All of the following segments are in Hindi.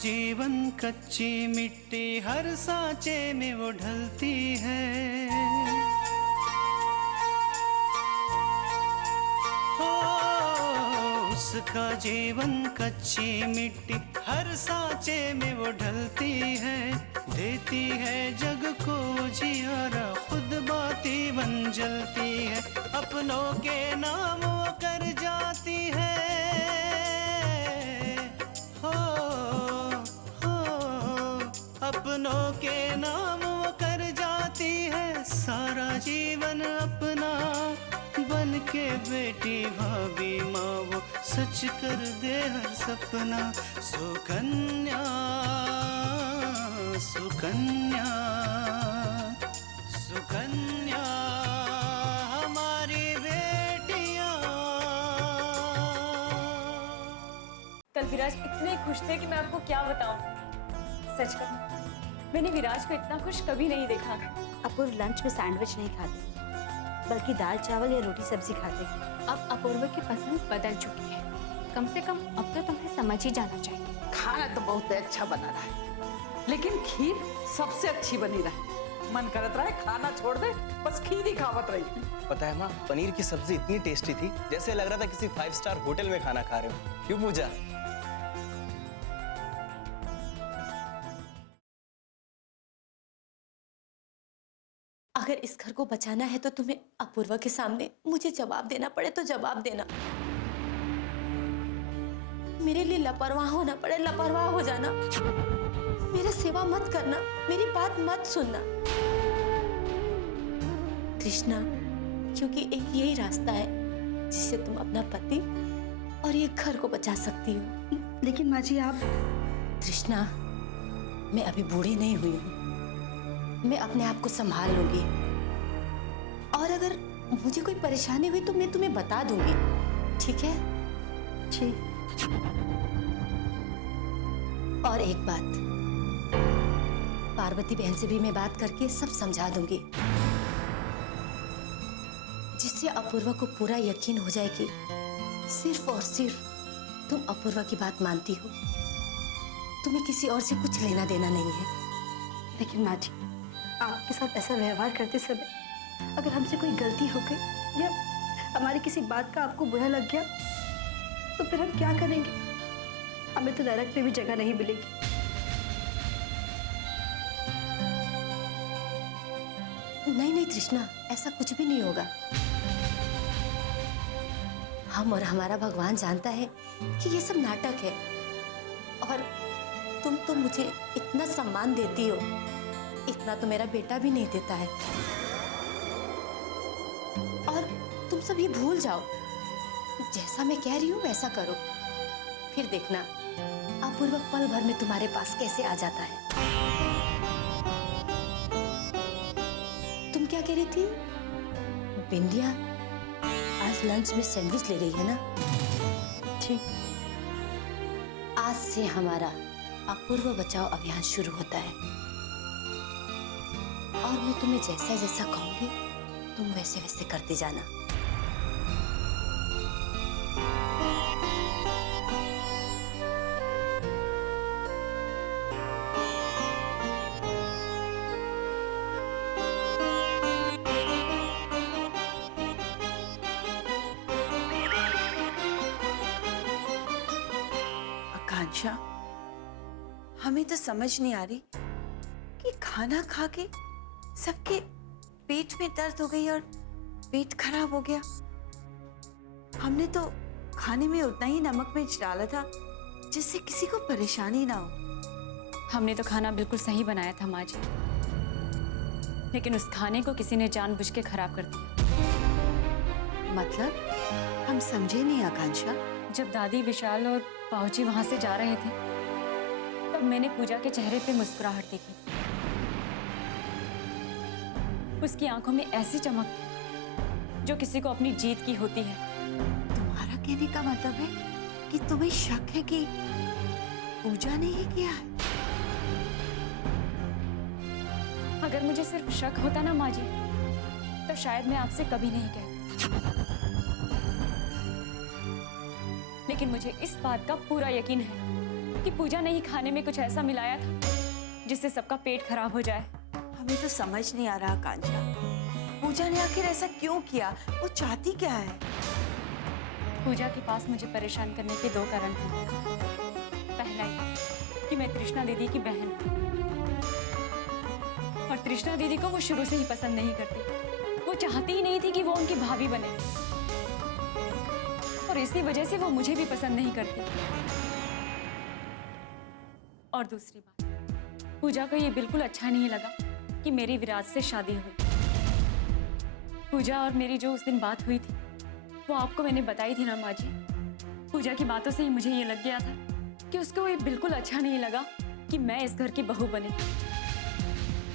जीवन कच्ची मिट्टी, हर सांचे में वो ढलती है। हो उसका जीवन कच्ची मिट्टी, हर सांचे में वो ढलती है। देती है जग को जियारा, खुद बाती बन जलती है। अपनों के नाम वो कर जाती है। हो अपनों के नाम वो कर जाती है। सारा जीवन अपना बन के बेटी भाभी माँ वो सच कर दे हर सपना। सुकन्या सुकन्या सुकन्या हमारी बेटियां। कल विराज इतने खुश थे कि मैं आपको क्या बताऊं। सच कहूं, मैंने विराज को इतना खुश कभी नहीं देखा। अपूर्व लंच में सैंडविच नहीं खाते, बल्कि दाल चावल या रोटी सब्जी खाते हैं। अब अपूर्व की पसंद बदल चुकी है। कम से कम अब तो तुम्हें समझ ही जाना चाहिए। खाना तो बहुत अच्छा बना रहा है, लेकिन खीर सबसे अच्छी बनी रहा है। मन करत रहा है खाना छोड़ दे, बस खीर ही खावत रही। पता है माँ, पनीर की सब्जी इतनी टेस्टी थी जैसे लग रहा था किसी 5 स्टार होटल में खाना खा रहे हो। क्यों पूजा? अगर इस घर को बचाना है तो तुम्हें अपूर्वा के सामने मुझे जवाब देना पड़े तो जवाब देना। मेरे लिए लापरवाह होना पड़े, लापरवाह हो जाना। मेरा सेवा मत करना, मेरी बात मत सुनना कृष्णा, क्योंकि एक यही रास्ता है जिससे तुम अपना पति और ये घर को बचा सकती हो। लेकिन माँ जी आप। कृष्णा, मैं अभी बूढ़ी नहीं हुई हूँ, मैं अपने आप को संभाल लूंगी। और अगर मुझे कोई परेशानी हुई तो मैं तुम्हें बता दूंगी, ठीक है? ठीक। और एक बात, पार्वती बहन से भी मैं बात करके सब समझा दूंगी, जिससे अपूर्वा को पूरा यकीन हो जाए कि सिर्फ और सिर्फ तुम अपूर्वा की बात मानती हो, तुम्हें किसी और से कुछ लेना देना नहीं है। लेकिन माँ जी, आपके साथ ऐसा व्यवहार करते समय अगर हमसे कोई गलती हो गई या हमारी किसी बात का आपको बुरा लग गया तो फिर हम क्या करेंगे? हमें तो नरक में भी जगह नहीं मिलेगी। नहीं नहीं कृष्णा, ऐसा कुछ भी नहीं होगा। हम और हमारा भगवान जानता है कि ये सब नाटक है। और तुम तो मुझे इतना सम्मान देती हो, इतना तो मेरा बेटा भी नहीं देता है। और तुम सब ये भूल जाओ, जैसा मैं कह रही हूं वैसा करो, फिर देखना अपूर्व पल भर में तुम्हारे पास कैसे आ जाता है। तुम क्या कह रही थी? बिंदिया आज लंच में सैंडविच ले रही है ना? ठीक। आज से हमारा अपूर्व बचाओ अभियान शुरू होता है और मैं तुम्हें जैसा जैसा कहूंगी तुम वैसे वैसे करते जाना। आकांक्षा, हमें तो समझ नहीं आ रही कि खाना खा के सबके पेट में दर्द हो गई और पेट खराब हो गया। हमने तो खाने में उतना ही नमक मिर्च डाला था जिससे किसी को परेशानी ना हो। हमने तो खाना बिल्कुल सही बनाया था माँ जी, लेकिन उस खाने को किसी ने जानबूझ के खराब कर दिया। मतलब हम समझे नहीं आकांक्षा। जब दादी, विशाल और बाबूजी वहां से जा रहे थे तब मैंने पूजा के चेहरे पे मुस्कुराहट देखी थी। उसकी आंखों में ऐसी चमक थी जो किसी को अपनी जीत की होती है। तुम्हारा कहने का मतलब है कि तुम्हें शक है कि पूजा ने ही किया है? अगर मुझे सिर्फ शक होता ना माँ जी, तो शायद मैं आपसे कभी नहीं कहती। लेकिन मुझे इस बात का पूरा यकीन है कि पूजा ने ही खाने में कुछ ऐसा मिलाया था जिससे सबका पेट खराब हो जाए। हमें तो समझ नहीं आ रहा कांचा, पूजा ने आखिर ऐसा क्यों किया? वो चाहती क्या है? पूजा के पास मुझे परेशान करने के दो कारण हैं। पहला ये कि मैं तृष्णा दीदी की बहन हूँ और तृष्णा दीदी को वो शुरू से ही पसंद नहीं करती। वो चाहती ही नहीं थी कि वो उनकी भाभी बने और इसी वजह से वो मुझे भी पसंद नहीं करती। और दूसरी बात, पूजा को ये बिल्कुल अच्छा नहीं लगा कि मेरी विराज से शादी हुई। पूजा और मेरी जो उस दिन बात हुई थी वो आपको मैंने बताई थी ना माँ जी। पूजा की बातों से ही मुझे ये लग गया था कि उसको ये बिल्कुल अच्छा नहीं लगा कि मैं इस घर की बहू बनी।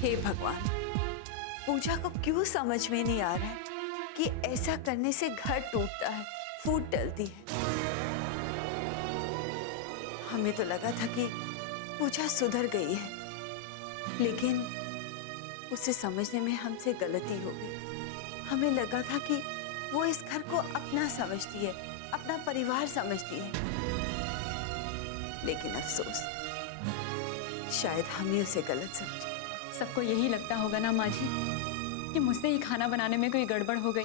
हे भगवान, पूजा को क्यों समझ में नहीं आ रहा है कि ऐसा करने से घर टूटता है, फूट डलती है। हमें तो लगा था कि पूजा सुधर गई है, लेकिन उसे समझने में हमसे गलती हो गई। हमें लगा था कि वो इस घर को अपना समझती है, अपना परिवार समझती है, लेकिन अफसोस शायद हम ही उसे गलत समझे। सबको यही लगता होगा ना माँ जी कि मुझसे ही खाना बनाने में कोई गड़बड़ हो गई।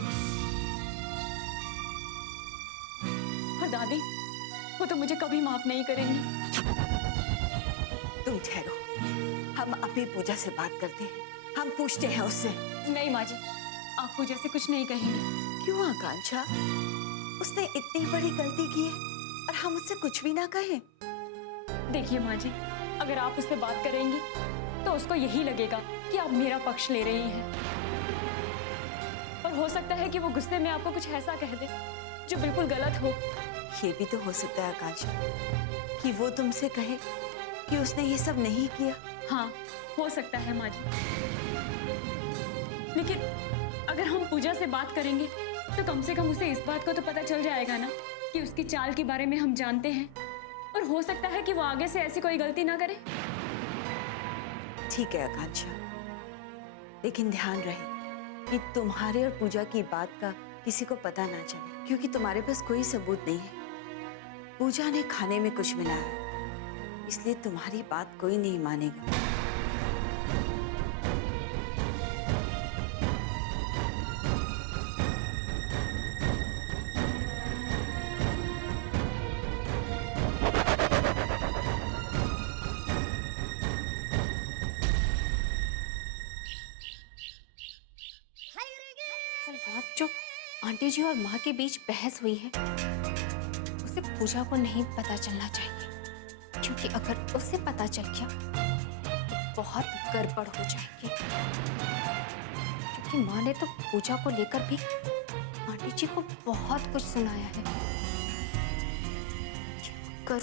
और दादी, वो तो मुझे कभी माफ नहीं करेंगी। तुम ठहरो, हम अभी पूजा से बात करते हैं, हम पूछते हैं उससे। नहीं माँ जी, आप पूजा से कुछ नहीं कहेंगे। क्यों आकांक्षा? उसने इतनी बड़ी गलती की है और हम उससे कुछ भी ना कहें? देखिए माँ जी, अगर आप उससे बात करेंगी तो उसको यही लगेगा कि आप मेरा पक्ष ले रही हैं और हो सकता है कि वो गुस्से में आपको कुछ ऐसा कह दे जो बिल्कुल गलत हो। ये भी तो हो सकता है आकांक्षा कि वो तुमसे कहे कि उसने ये सब नहीं किया। हाँ, हो सकता है माँ जी, लेकिन अगर हम पूजा से बात करेंगे तो कम से कम उसे इस बात को तो पता चल जाएगा ना कि उसकी चाल के बारे में हम जानते हैं और हो सकता है कि वो आगे से ऐसी कोई गलती ना करे। ठीक है आकांक्षा, लेकिन ध्यान रहे कि तुम्हारे और पूजा की बात का किसी को पता ना चले, क्योंकि तुम्हारे पास कोई सबूत नहीं है। पूजा ने खाने में कुछ मिलाया, इसलिए तुम्हारी बात कोई नहीं मानेगा। कल रात जो आंटी जी और माँ के बीच बहस हुई है उसे पूजा को नहीं पता चलना चाहिए, क्योंकि अगर उसे पता चल गया तो बहुत गड़बड़ हो जाएगी। क्योंकि माँ ने तो पूजा को लेकर भी आंटी जी को बहुत कुछ सुनाया है। क्या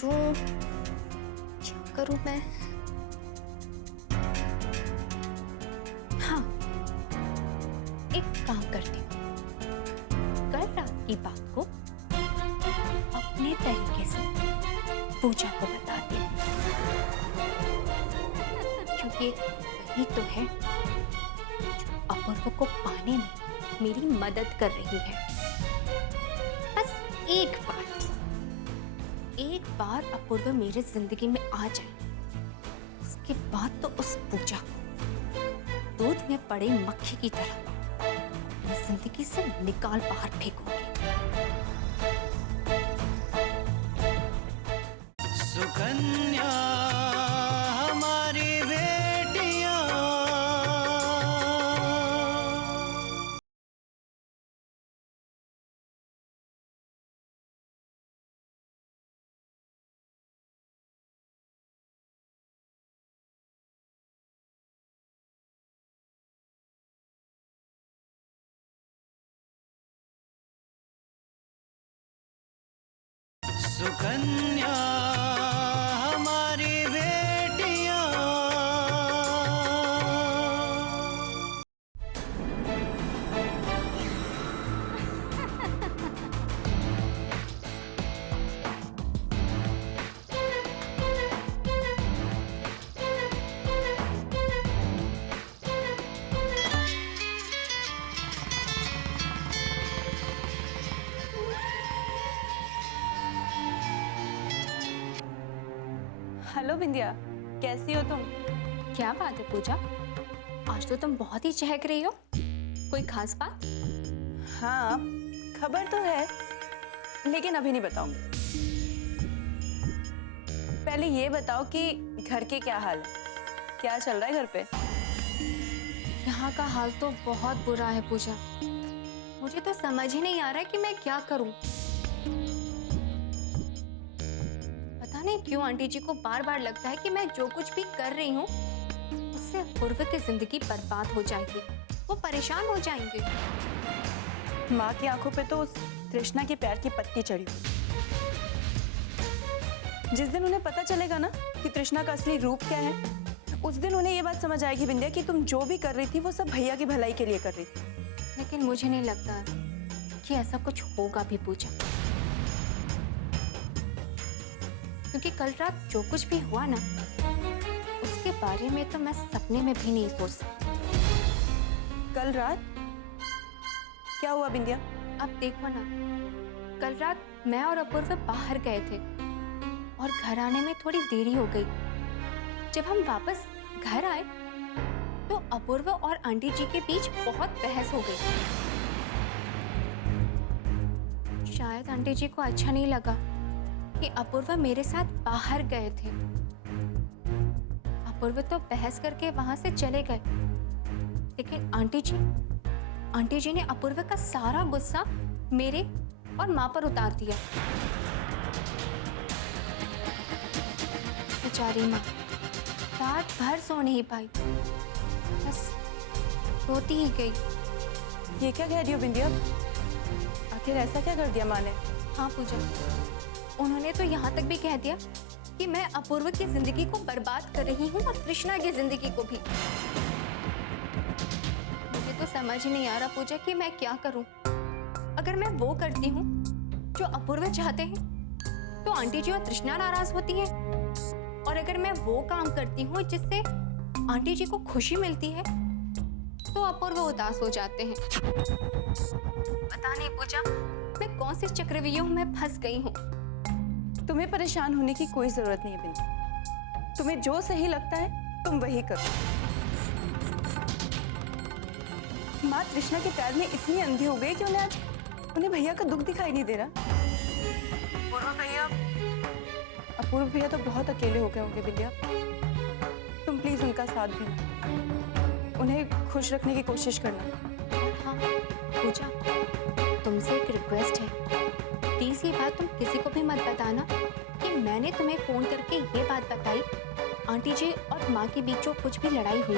करूं मैं? हाँ, एक काम करती हूँ, कल रात की बात को अपने तरीके से पूजा को बताती हूँ, क्योंकि यही तो है जो अपूर्व को पाने में मेरी मदद कर रही है। बस एक बार अपूर्व मेरे जिंदगी में आ जाए, उसके बाद तो उस पूजा को दूध में पड़े मक्खी की तरह जिंदगी से निकाल बाहर फेंकूंगी। सुकन्या हमारी बेटियां, सुकन्या हमारी बेटियां। हेलो बिंदिया, कैसी हो तुम? क्या बात है पूजा, आज तो तुम बहुत ही चहक रही हो। कोई खास बात? हाँ, खबर तो है, लेकिन अभी नहीं बताऊंगी। पहले ये बताओ कि घर के क्या हाल है, क्या चल रहा है घर पे? यहाँ का हाल तो बहुत बुरा है पूजा। मुझे तो समझ ही नहीं आ रहा है कि मैं क्या करूं। पता नहीं क्यों आंटी जी को बार बार लगता है कि मैं जो कुछ भी कर रही हूँ उससे अपूर्व की जिंदगी बर्बाद हो जाएगी, वो परेशान हो जाएंगे। माँ की आंखों पे तो उस तृष्णा के प्यार की पट्टी चढ़ी हुई। जिस दिन उन्हें पता चलेगा ना कि तृष्णा का असली रूप क्या है, उस दिन उन्हें ये बात समझ आएगी बिंदिया कि तुम जो भी कर रही थी वो सब भैया की भलाई के लिए कर रही थी। लेकिन मुझे नहीं लगता कि ऐसा कुछ होगा भी पूजा, क्योंकि कल रात जो कुछ भी हुआ ना उसके बारे में तो मैं सपने में भी नहीं सोच सकती। कल रात क्या हुआ बिंदिया? अब देखो ना, कल रात मैं और अपूर्व बाहर गए थे और घर आने में थोड़ी देरी हो गई। जब हम वापस घर आए तो अपूर्व और आंटी जी के बीच बहुत बहस हो गई। शायद आंटी जी को अच्छा नहीं लगा कि अपूर्व मेरे साथ बाहर गए थे। अपूर्व तो बहस करके वहां से चले गए, लेकिन आंटी जी ने अपूर्व का सारा गुस्सा मेरे और माँ पर उतार दिया। बेचारी माँ रात भर सो नहीं पाई, बस रोती ही गई। ये क्या कह रही हो बिंदिया? आखिर ऐसा क्या कर दिया माँ ने? हाँ पूजा, उन्होंने तो यहाँ तक भी कह दिया कि मैं अपूर्व की जिंदगी को बर्बाद कर रही हूँ और कृष्णा की जिंदगी को भी। मुझे तो समझ नहीं आ रहा पूजा कि मैं क्या करूँ। अगर मैं वो करती हूँ जो अपूर्व चाहते हैं तो आंटी जी और तृष्णा नाराज होती हैं, और अगर मैं वो काम करती हूँ जिससे आंटी जी को खुशी मिलती है तो अपूर्व उदास हो जाते हैं। पता नहीं पूजा, मैं कौन से चक्रव्यूह में फंस गई हूँ। तुम्हें परेशान होने की कोई जरूरत नहीं है बिंदिया। तुम्हें जो सही लगता है तुम वही करो। माँ तृष्णा के प्यार में इतनी अंधी हो गई कि उन्हें भैया का दुख दिखाई नहीं दे रहा। अपूर्व भैया तो बहुत अकेले हो गए होंगे बिंदिया। तुम प्लीज उनका साथ देना, उन्हें खुश रखने की कोशिश करना। हाँ पूजा, तुमसे एक रिक्वेस्ट है, प्लीज ये बात तुम किसी को भी मत बताना कि मैंने तुम्हें फोन करके ये बात बताई आंटी जी और माँ के बीच जो कुछ भी लड़ाई हुई।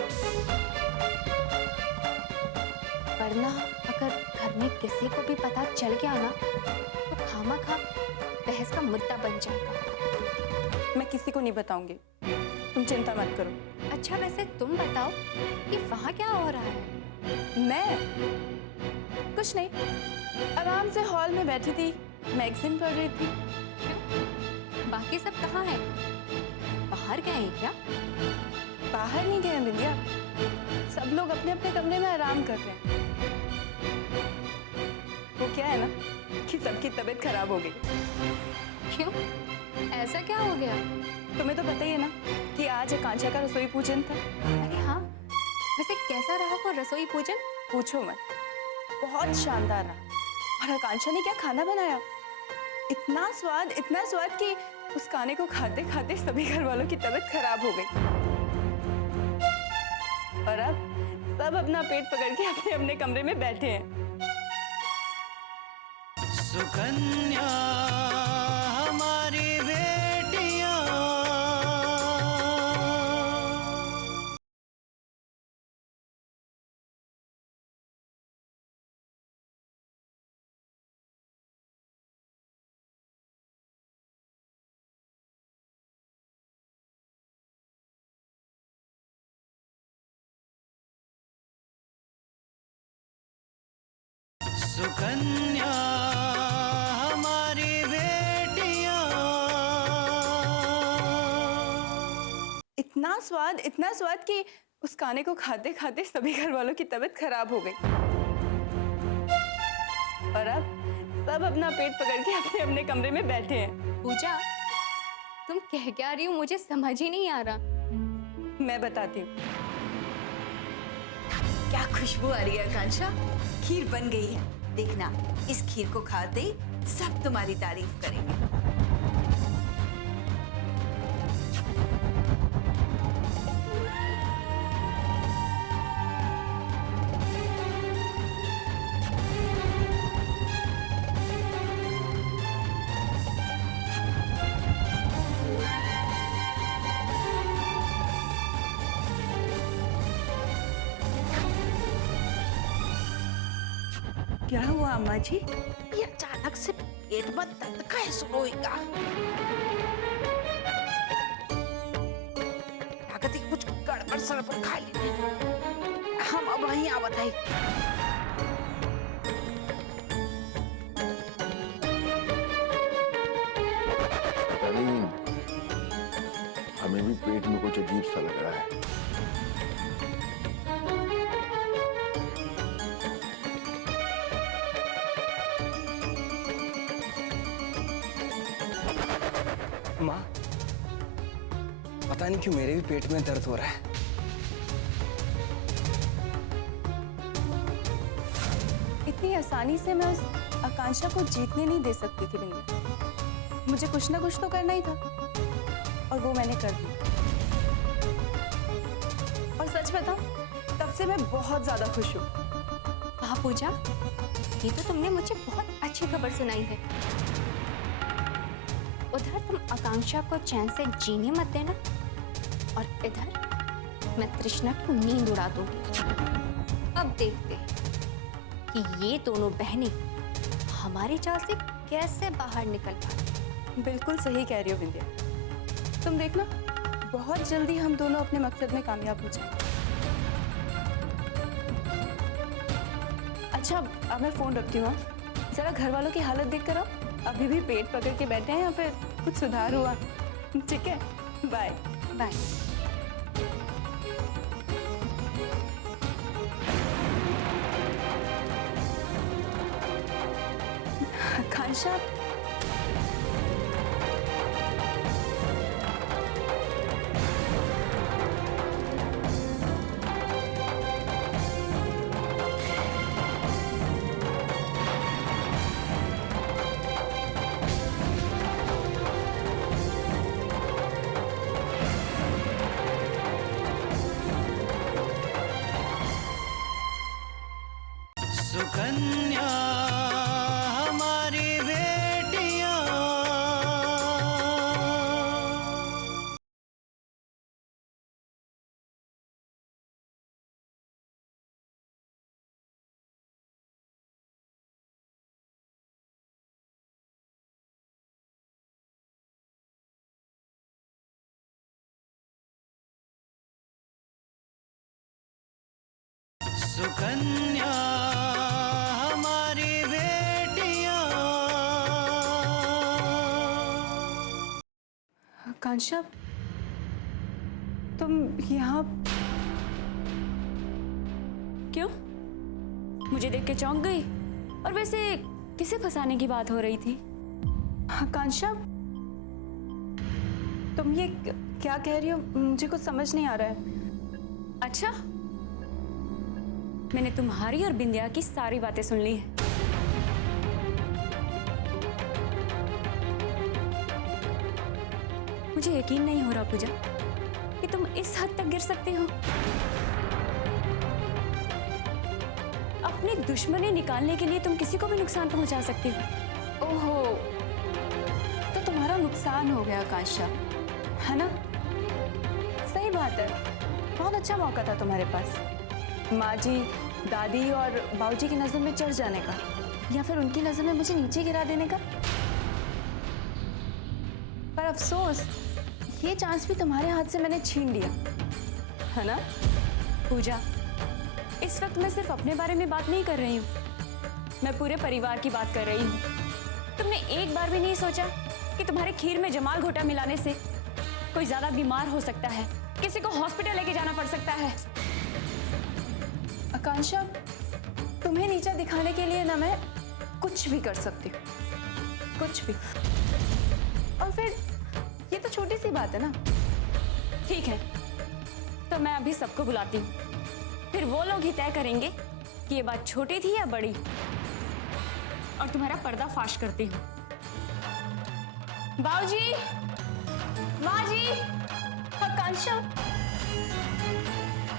वरना अगर घर में किसी को भी पता चल गया ना तो खामखा बहस का मुद्दा बन जाएगा। मैं किसी को नहीं बताऊंगी, तुम चिंता मत करो। अच्छा वैसे तुम बताओ कि वहाँ क्या हो रहा है? मैं कुछ नहीं, आराम से हॉल में बैठी थी, मैगजीन पढ़ रही थी। क्यों? बाकी सब कहाँ हैं? बाहर गए हैं क्या? बाहर नहीं गए बिंदिया, सब लोग अपने अपने कमरे में आराम कर रहे हैं। वो क्या है ना कि सबकी तबीयत खराब हो गई। क्यों? ऐसा क्या हो गया? तुम्हें तो पता ही है ना कि आज आकांक्षा का रसोई पूजन था। अरे हाँ, वैसे कैसा रहा वो रसोई पूजन? पूछो मत, बहुत शानदार रहा। और आकांक्षा ने क्या खाना बनाया, इतना स्वाद कि उस खाने को खाते खाते सभी घर वालों की तबीयत खराब हो गई। और अब सब अपना पेट पकड़ के अपने अपने कमरे में बैठे हैं। सुकन्या हमारी बेटियां, सुकन्या हमारी बेटियां। इतना स्वाद कि उस खाने को खाते खाते सभी घर वालों की तबीयत खराब हो गई। और अब सब अपना पेट पकड़ के अपने अपने कमरे में बैठे हैं। पूजा, तुम कह क्या रही हो, मुझे समझ ही नहीं आ रहा। मैं बताती हूँ। क्या खुशबू आ रही है आकांक्षा, खीर बन गई है। देखना, इस खीर को खाते ही सब तुम्हारी तारीफ करेंगे। क्या हुआ अम्मा जी? ये अचानक से पेट में दर्द काहे शुरू होएगा? लागत है कुछ गड़बड़ सड़बड़ खा ली। हम अब वहीं आवत है। नहीं, हमें भी पेट में कुछ अजीब सा लग रहा है। माँ, पता नहीं क्यों मेरे भी पेट में दर्द हो रहा है। इतनी आसानी से मैं उस आकांक्षा को जीतने नहीं दे सकती थी बिंदी। मुझे कुछ ना कुछ तो करना ही था और वो मैंने कर दिया। और सच बताऊं, तब से मैं बहुत ज्यादा खुश हूँ। वाह पूजा, ये तो तुमने मुझे बहुत अच्छी खबर सुनाई है। उधर तुम आकांक्षा को चैन से जीने मत देना और इधर मैं तृष्णा की नींद उड़ा दूंगी। अब देखते हैं कि ये दोनों बहनें हमारी जाल से कैसे बाहर निकल पाती। बिल्कुल सही कह रही हो बिंदिया, तुम देखना बहुत जल्दी हम दोनों अपने मकसद में कामयाब हो जाएंगे। अच्छा, अब मैं फोन रखती हूँ। जरा घर वालों की हालत देख कर आओ, अभी भी पेट पकड़ के बैठे हैं या फिर कुछ सुधार हुआ? ठीक है, बाय बाय। आकांक्षा, सुकन्या हमारी बेटियां। सुकन्या हमारी बेटियां। आकांक्षा, तुम यहाँ? क्यों? मुझे देख के चौंक गई? और वैसे किसे फंसाने की बात हो रही थी? आकांक्षा, तुम ये क्या कह रही हो? मुझे कुछ समझ नहीं आ रहा है। अच्छा, मैंने तुम्हारी और बिंदिया की सारी बातें सुन ली है। मुझे यकीन नहीं हो रहा पूजा कि तुम इस हद तक गिर सकती हो। अपनी दुश्मनी निकालने के लिए तुम किसी को भी नुकसान पहुंचा सकती हो। ओहो, तो तुम्हारा नुकसान हो गया आकांक्षा, है ना? सही बात है, बहुत अच्छा मौका था तुम्हारे पास माँ जी, दादी और बाबूजी की नजर में चढ़ जाने का, या फिर उनकी नजर में मुझे नीचे गिरा देने का। पर अफसोस, ये चांस भी तुम्हारे हाथ से मैंने छीन लिया, है ना? पूजा, इस वक्त मैं सिर्फ अपने बारे में बात नहीं कर रही हूँ, मैं पूरे परिवार की बात कर रही हूँ। तुमने एक बार भी नहीं सोचा कि तुम्हारे खीर में जमाल घोटा मिलाने से कोई ज्यादा बीमार हो सकता है, किसी को हॉस्पिटल लेके जाना पड़ सकता है। आकांक्षा, तुम्हें नीचा दिखाने के लिए ना मैं कुछ भी कर सकती हूँ, कुछ भी। और फिर ये तो छोटी सी बात है ना। ठीक है, तो मैं अभी सबको बुलाती हूँ, फिर वो लोग ही तय करेंगे कि ये बात छोटी थी या बड़ी, और तुम्हारा पर्दा फाश करती हूँ। बाबूजी, माँ जी, आकांक्षा,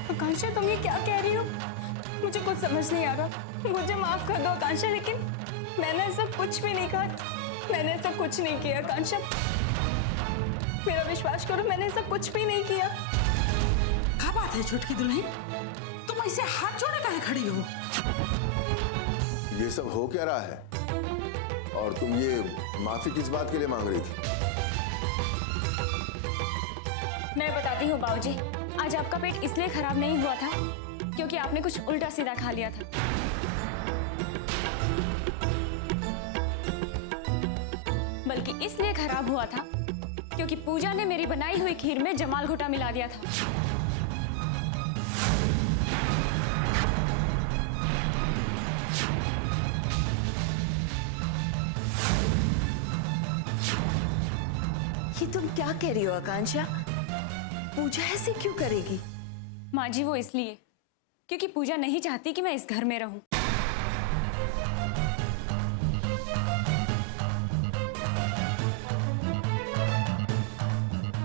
आकांक्षा तुम ये क्या कह रही हो? मुझे कुछ समझ नहीं आ रहा। मुझे माफ कर दो आकांक्षा, लेकिन मैंने ऐसा कुछ भी नहीं कहा। मैंने ऐसा कुछ नहीं किया आकांक्षा, मेरा विश्वास करो, मैंने ऐसा कुछ भी नहीं किया। क्या बात है छोटकी दुल्हन, तुम ऐसे हाथ जोड़े काहे खड़ी हो? ये सब हो क्या रहा है? और तुम ये माफी किस बात के लिए मांग रही थी? मैं बताती हूँ बाबूजी, आज आपका पेट इसलिए खराब नहीं हुआ था क्योंकि आपने कुछ उल्टा सीधा खा लिया था। बल्कि इसलिए खराब हुआ था क्योंकि पूजा ने मेरी बनाई हुई खीर में जमाल घोटा मिला दिया था। ये तुम क्या कह रही हो आकांक्षा? पूजा ऐसे क्यों करेगी? माँ जी, वो इसलिए क्योंकि पूजा नहीं चाहती कि मैं इस घर में रहूं।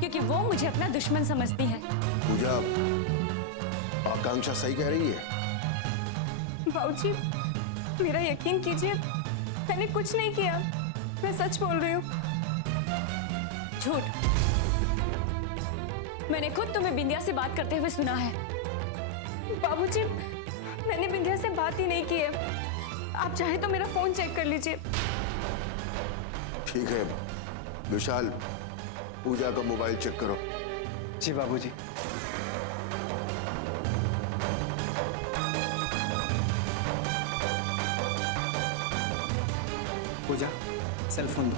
क्योंकि वो मुझे अपना दुश्मन समझती है। पूजा, आकांक्षा सही कह रही है। बाबूजी, मेरा यकीन कीजिए, मैंने कुछ नहीं किया, मैं सच बोल रही हूँ। झूठ। मैंने खुद तुम्हें बिंदिया से बात करते हुए सुना है। बाबूजी, मैंने बिंदिया से बात ही नहीं की है। आप चाहे तो मेरा फोन चेक कर लीजिए। ठीक है विशाल, पूजा का मोबाइल चेक करो। जी बाबूजी। पूजा, सेल फोन दो।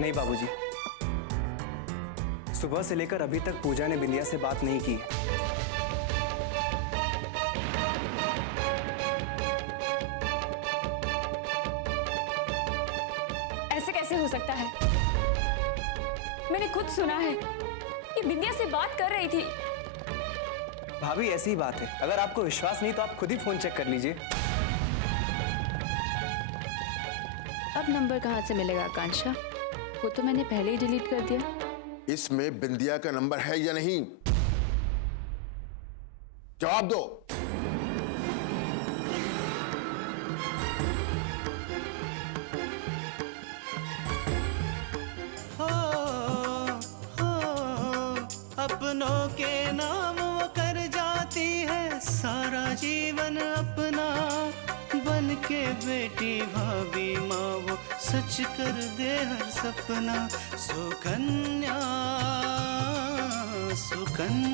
नहीं बाबूजी, सुबह से लेकर अभी तक पूजा ने बिंदिया से बात नहीं की। ऐसे कैसे हो सकता है? मैंने खुद सुना है कि बिंदिया से बात कर रही थी। भाभी ऐसी ही बात है, अगर आपको विश्वास नहीं तो आप खुद ही फोन चेक कर लीजिए। अब नंबर कहाँ से मिलेगा आकांक्षा? वो तो मैंने पहले ही डिलीट कर दिया। इसमें बिंदिया का नंबर है या नहीं? जवाब दो। अपनों के नाम वो कर जाती है सारा जीवन अपना, बन के बेटी भाभी माँ वो सच कर दे हर सपना। सुकन्या सुकन्या